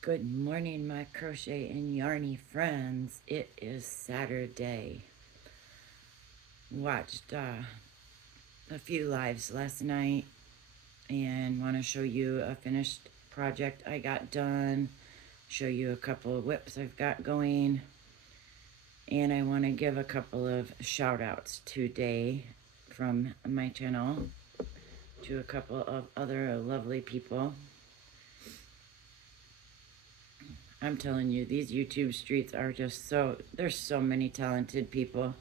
Good morning, my crochet and yarny friends. It is Saturday. Watched a few lives last night and want to show you a finished project I got done, show you a couple of whips I've got going, and I want to give a couple of shout outs today from my channel to a couple of other lovely people. I'm telling you, these YouTube streets are just there's so many talented people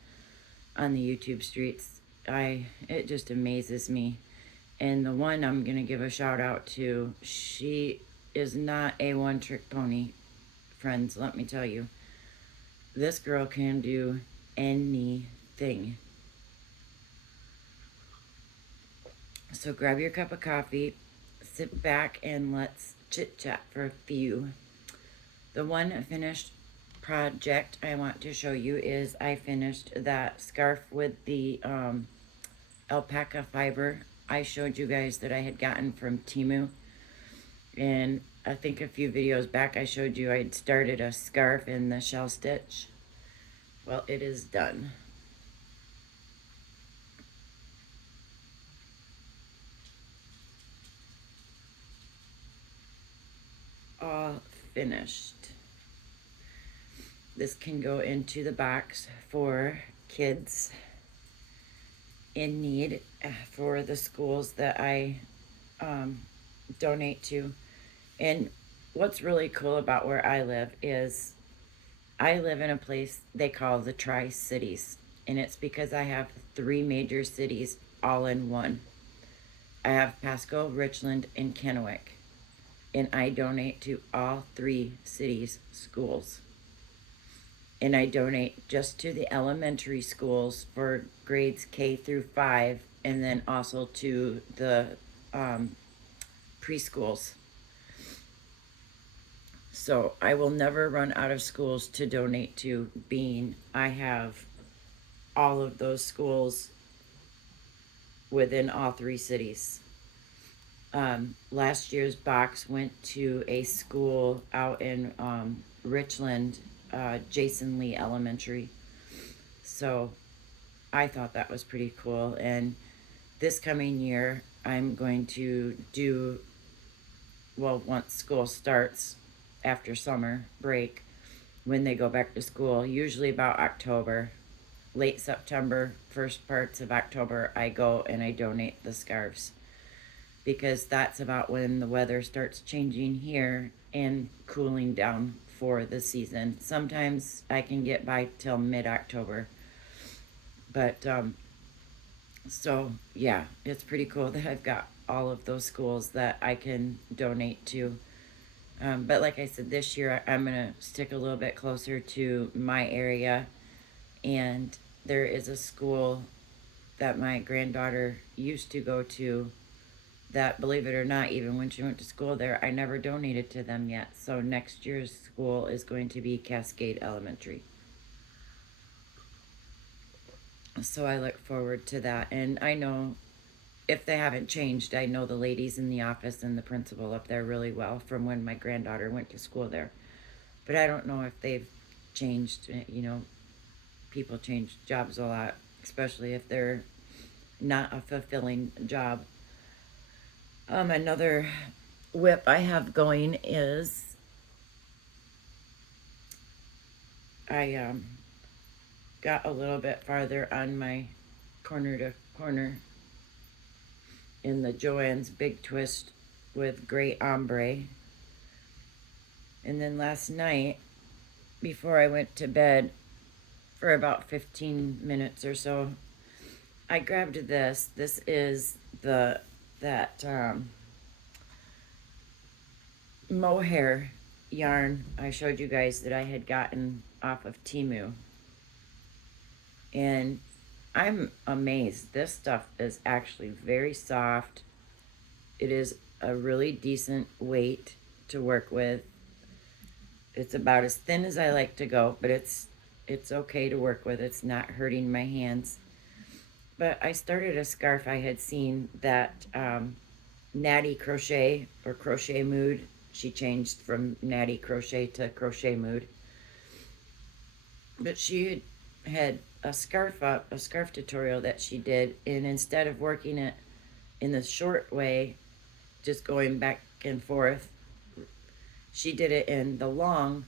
on the YouTube streets. It just amazes me. And the one I'm gonna give a shout out to, she is not a one trick pony, friends, let me tell you. This girl can do anything. So grab your cup of coffee, sit back, and let's chit chat for a few. The one finished project I want to show you is I finished that scarf with the alpaca fiber I showed you guys that I had gotten from Temu. And I think a few videos back I showed you I'd started a scarf in the shell stitch. Well, it is done. All finished. This can go into the box for kids in need for the schools that I donate to. And what's really cool about where I live is I live in a place they call the Tri-Cities. And it's because I have three major cities all in one. I have Pasco, Richland, and Kennewick. And I donate to all three cities' schools. And I donate just to the elementary schools for grades K through 5, and then also to the preschools. So I will never run out of schools to donate to, being I have all of those schools within all three cities. Last year's box went to a school out in Richland, Jason Lee Elementary. So I thought that was pretty cool. And this coming year, I'm going to do, well, once school starts after summer break, when they go back to school, usually about October, late September, first parts of October, I go and I donate the scarves, because that's about when the weather starts changing here and cooling down for the season. Sometimes I can get by till mid-October. But so yeah, it's pretty cool that I've got all of those schools that I can donate to. But like I said, this year I'm gonna stick a little bit closer to my area, and there is a school that my granddaughter used to go to that, believe it or not, even when she went to school there, I never donated to them yet. So next year's school is going to be Cascade Elementary. So I look forward to that. And I know if they haven't changed, I know the ladies in the office and the principal up there really well from when my granddaughter went to school there. But I don't know if they've changed. You know, people change jobs a lot, especially if they're not a fulfilling job. Another whip I have going is I got a little bit farther on my corner to corner in the Joann's Big Twist with gray ombre. And then last night, before I went to bed, for about 15 minutes or so, I grabbed this. This is that mohair yarn I showed you guys that I had gotten off of Temu. And I'm amazed. This stuff is actually very soft. It is a really decent weight to work with. It's about as thin as I like to go, but it's okay to work with. It's not hurting my hands. But I started a scarf I had seen that Natty Crochet or Crochet Mood She changed from Natty Crochet to Crochet Mood. But she had a scarf up, a scarf tutorial that she did, and instead of working it in the short way, just going back and forth, she did it in the long,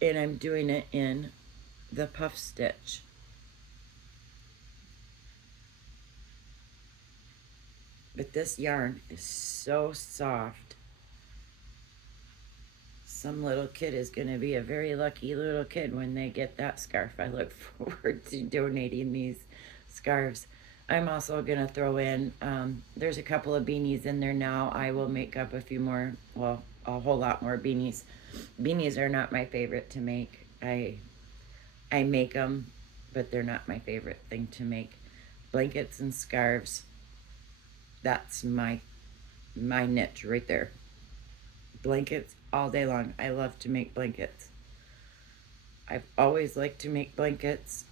and I'm doing it in the puff stitch. But this yarn is so soft. Some little kid is going to be a very lucky little kid when they get that scarf. I look forward to donating these scarves. I'm also going to throw in, there's a couple of beanies in there now. I will make up a few more, well, a whole lot more beanies. Beanies are not my favorite to make. I make them, but they're not my favorite thing to make. Blankets and scarves, that's my niche right there. Blankets all day long. I love to make blankets. I've always liked to make blankets.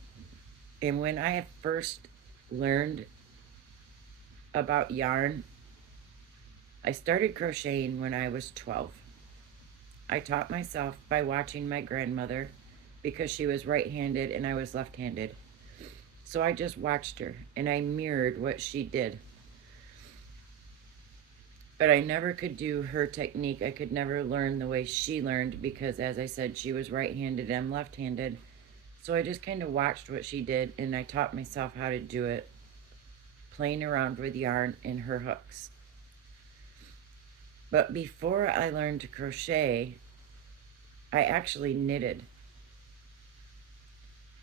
And when I first learned about yarn, I started crocheting when I was 12. I taught myself by watching my grandmother because she was right-handed and I was left-handed. So I just watched her and I mirrored what she did. But I never could do her technique. I could never learn the way she learned because, as I said, she was right-handed and I'm left-handed. So I just kind of watched what she did and I taught myself how to do it, playing around with yarn and her hooks. But before I learned to crochet, I actually knitted.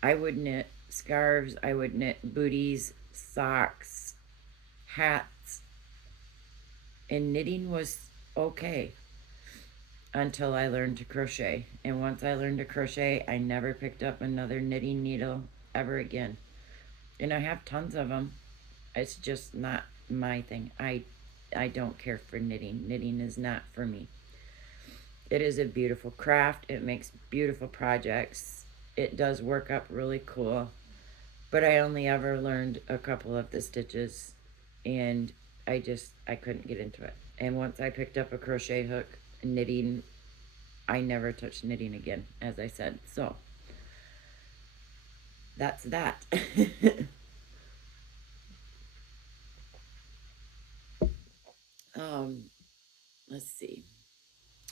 I would knit scarves, I would knit booties, socks, hats, and knitting was okay until I learned to crochet. And once I learned to crochet, I never picked up another knitting needle ever again. And I have tons of them. It's just not my thing. I don't care for knitting. Knitting is not for me. It is a beautiful craft. It makes beautiful projects. It does work up really cool. But I only ever learned a couple of the stitches and I couldn't get into it. And once I picked up a crochet hook, knitting, I never touched knitting again, as I said. So that's that. um, let's see.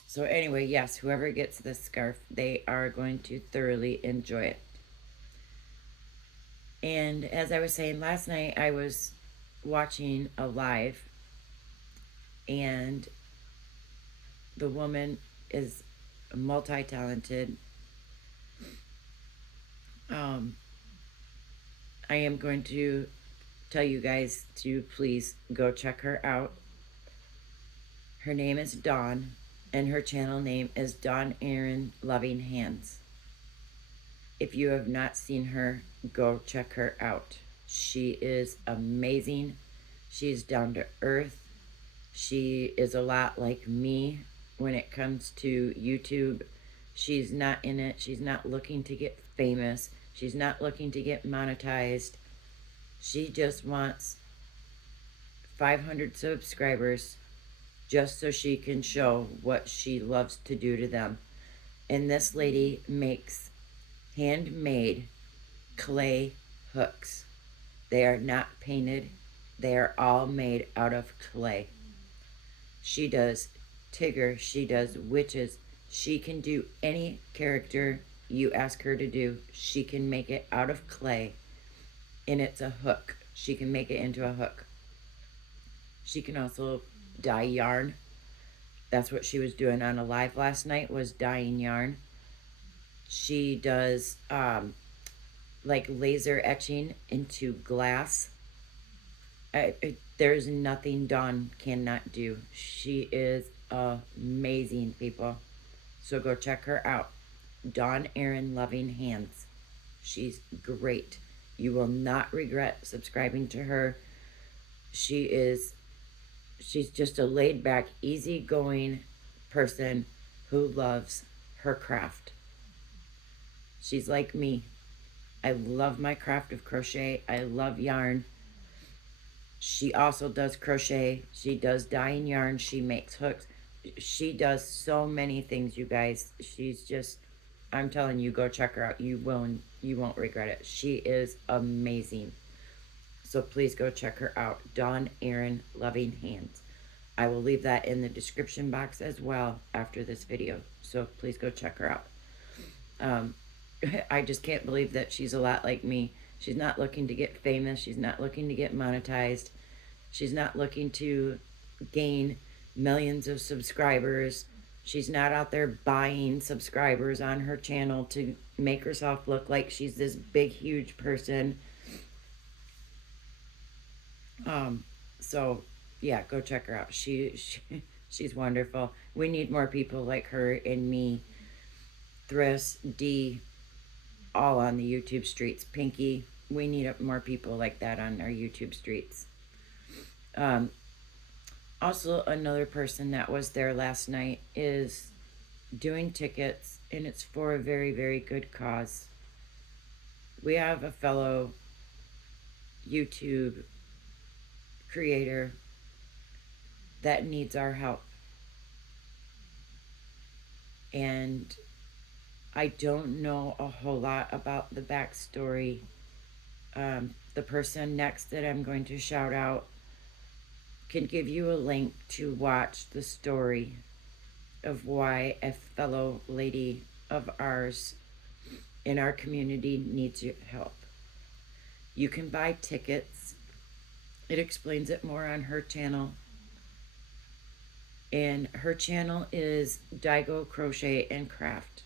So anyway, yes, whoever gets this scarf, they are going to thoroughly enjoy it. And as I was saying last night, I was watching a live, and the woman is multi-talented. I am going to tell you guys to please go check her out. Her name is Dawn, and her channel name is Dawn Erin Loving Hands. If you have not seen her, go check her out. She is amazing. She's down to earth. She is a lot like me when it comes to YouTube. She's not in it. She's not looking to get famous. She's not looking to get monetized. She just wants 500 subscribers just so she can show what she loves to do to them. And this lady makes handmade clay hooks. They are not painted. They are all made out of clay. She does Tigger. She does witches. She can do any character you ask her to do. She can make it out of clay, and it's a hook. She can make it into a hook. She can also dye yarn. That's what she was doing on a live last night, was dyeing yarn. She does like laser etching into glass. There's nothing Dawn cannot do. She is amazing, people. So go check her out. Dawn Erin Loving Hands. She's great. You will not regret subscribing to her. She's just a laid back, easygoing person who loves her craft. She's like me. I love my craft of crochet. I love yarn. She also does crochet. She does dyeing yarn. She makes hooks. She does so many things, you guys. She's just, I'm telling you, go check her out. You won't regret it. She is amazing. So please go check her out. Dawn Aaron Loving Hands. I will leave that in the description box as well after this video. So please go check her out. Um, I just can't believe that she's a lot like me. She's not looking to get famous. She's not looking to get monetized. She's not looking to gain millions of subscribers. She's not out there buying subscribers on her channel to make herself look like she's this big, huge person. So yeah, go check her out. She's wonderful. We need more people like her and me, Thriss, D, all on the YouTube streets. Pinky, we need more people like that on our YouTube streets. Also, another person that was there last night is doing tickets, and it's for a very, very good cause. We have a fellow YouTube creator that needs our help. And I don't know a whole lot about the backstory. The person next that I'm going to shout out can give you a link to watch the story of why a fellow lady of ours in our community needs your help. You can buy tickets. It explains it more on her channel. And her channel is Daigo Crochet and Craft.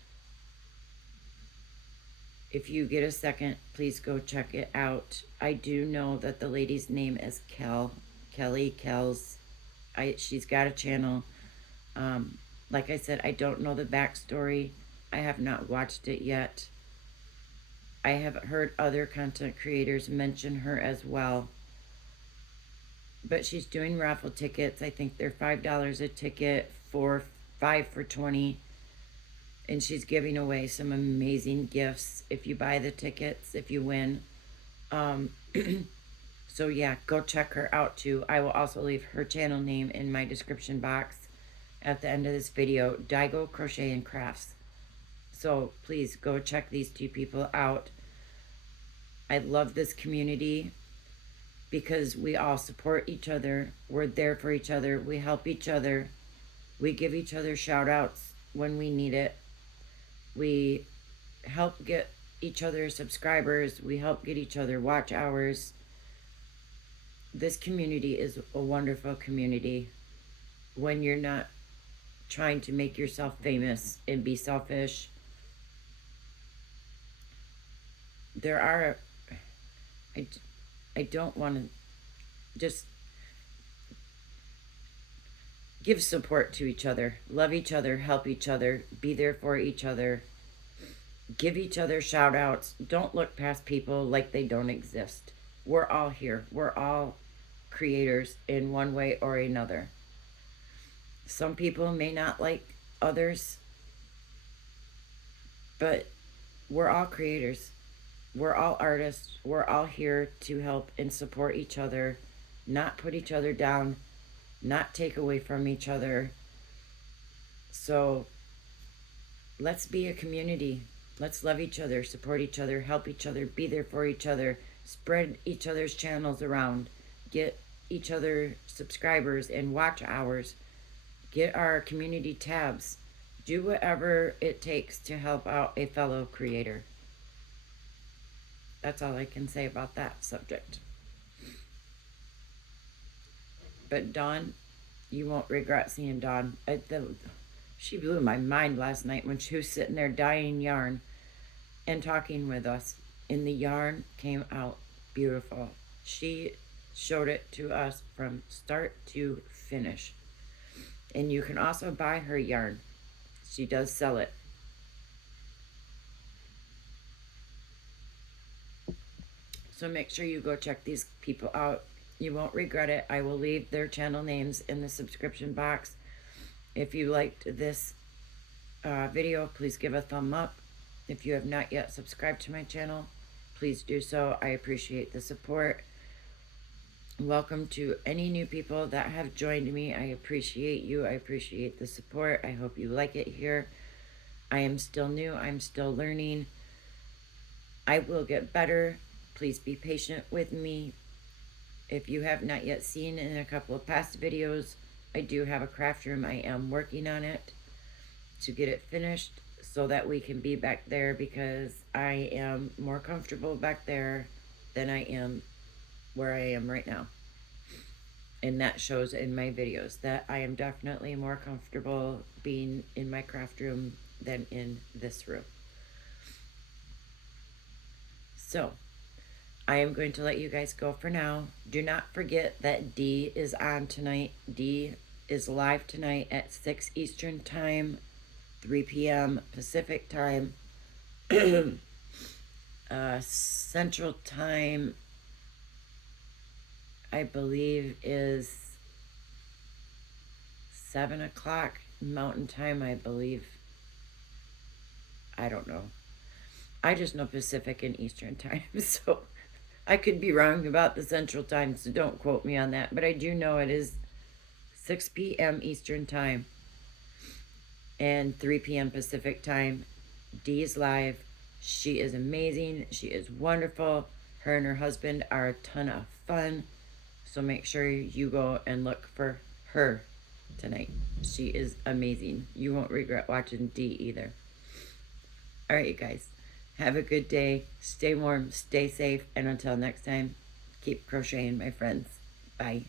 If you get a second, please go check it out. I do know that the lady's name is Kelly Kells. She's got a channel. Like I said, I don't know the backstory. I have not watched it yet. I have heard other content creators mention her as well. But she's doing raffle tickets. I think they're $5 a ticket, 5 for $20. And she's giving away some amazing gifts if you buy the tickets, if you win. So yeah, go check her out too. I will also leave her channel name in my description box at the end of this video. Daigo Crochet and Crafts. So please go check these two people out. I love this community because we all support each other. We're there for each other. We help each other. We give each other shout outs when we need it. We help get each other subscribers. We help get each other watch hours. This community is a wonderful community when you're not trying to make yourself famous and be selfish. There are, I don't want to just give support to each other, love each other, help each other, be there for each other, give each other shout outs. Don't look past people like they don't exist. We're all here. We're all creators in one way or another. Some people may not like others, but we're all creators. We're all artists. We're all here to help and support each other, not put each other down, not take away from each other. So let's be a community. Let's love each other, support each other, help each other, be there for each other, spread each other's channels around, get each other subscribers and watch hours, get our community tabs, do whatever it takes to help out a fellow creator. That's all I can say about that subject. But Dawn, you won't regret seeing Dawn. She blew my mind last night when she was sitting there dyeing yarn and talking with us. And the yarn came out beautiful. She showed it to us from start to finish. And you can also buy her yarn. She does sell it. So make sure you go check these people out. You won't regret it. I will leave their channel names in the subscription box. If you liked this video, please give a thumb up. If you have not yet subscribed to my channel, please do so. I appreciate the support. Welcome to any new people that have joined me. I appreciate you. I appreciate the support. I hope you like it here. I am still new. I'm still learning. I will get better. Please be patient with me. If you have not yet seen in a couple of past videos, I do have a craft room. I am working on it to get it finished so that we can be back there, because I am more comfortable back there than I am where I am right now. And that shows in my videos that I am definitely more comfortable being in my craft room than in this room. So I am going to let you guys go for now. Do not forget that D is on tonight. D is live tonight at 6 Eastern Time, 3 p.m. Pacific Time, Central Time, I believe, is 7 o'clock. Mountain Time, I believe. I don't know. I just know Pacific and Eastern Time, so I could be wrong about the Central Time, so don't quote me on that. But I do know it is 6 p.m. Eastern Time and 3 p.m. Pacific Time. Dee is live. She is amazing. She is wonderful. Her and her husband are a ton of fun. So make sure you go and look for her tonight. She is amazing. You won't regret watching Dee either. All right, you guys. Have a good day. Stay warm, stay safe, and until next time, keep crocheting, my friends. Bye.